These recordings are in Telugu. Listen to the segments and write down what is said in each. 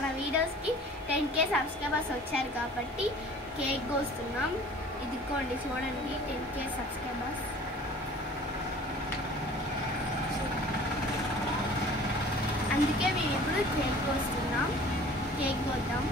మన వీడియోస్కి 10K సబ్స్క్రైబర్స్ వచ్చారు కాబట్టి కేక్ కోస్తున్నాం. ఇదిగోండి చూడండి 10K సబ్స్క్రైబర్స్. అందుకే మేము ఇప్పుడు కేక్ కోస్తున్నాం. కేక్ కోద్దాం.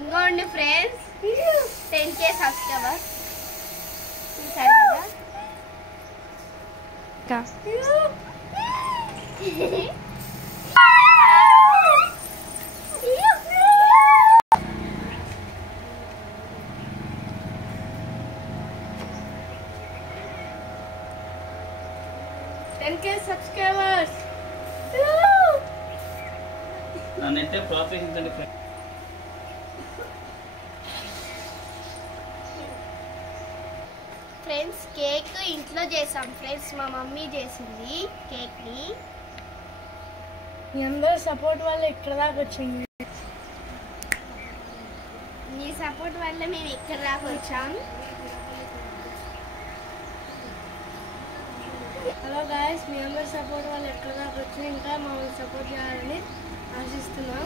ఇంకోండి ఫ్రెండ్స్ 10K సబ్స్క్రైబర్స్ చూసారు కదా. సబ్స్క్రైబర్స్ నన్నైతే ప్రోత్సహించండి ఫ్రెండ్స్. కేక్ ఇంట్లో చేసాం ఫ్రెండ్స్. మా మమ్మీ చేసింది కేక్ ని. మీ అందరూ సపోర్ట్ వల్ల ఇక్కడ దాకా వచ్చింది. మీ సపోర్ట్ వల్ల మేము ఇక్కడ దాకా వచ్చాం. హలో గాయస్, మీ అందరి సపోర్ట్ వల్ల ఎక్కడ దాకా వచ్చింది. ఇంకా మమ్మల్ని సపోర్ట్ చేయాలని ఆశిస్తున్నాం.